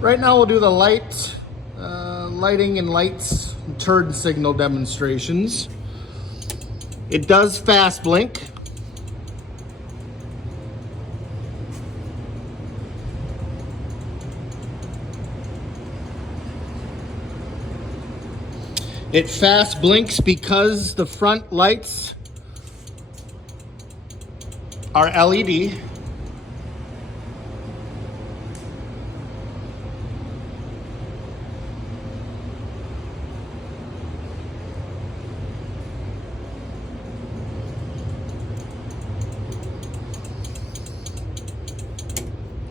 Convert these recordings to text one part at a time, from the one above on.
Right now we'll do the lighting and lights and turn signal demonstrations. It does fast blink. It fast blinks because the front lights are LED.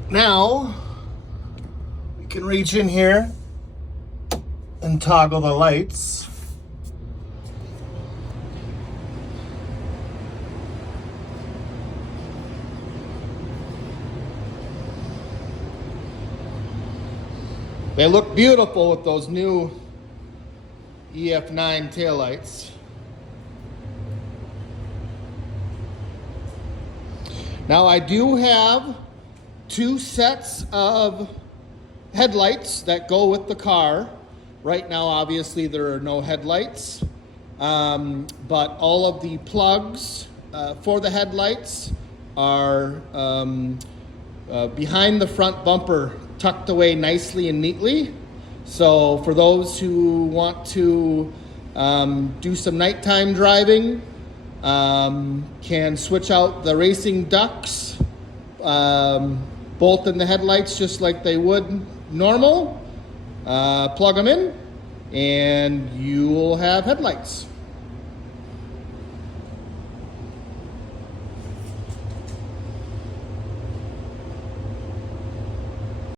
Now, we can reach in here and toggle the lights. They look beautiful with those new EF9 taillights. Now I do have 2 sets of headlights that go with the car. Right now, obviously, there are no headlights, but all of the plugs for the headlights are behind the front bumper, tucked away nicely and neatly. So for those who want to do some nighttime driving, can switch out the racing ducks, bolt in the headlights just like they would normal, plug them in, and you will have headlights.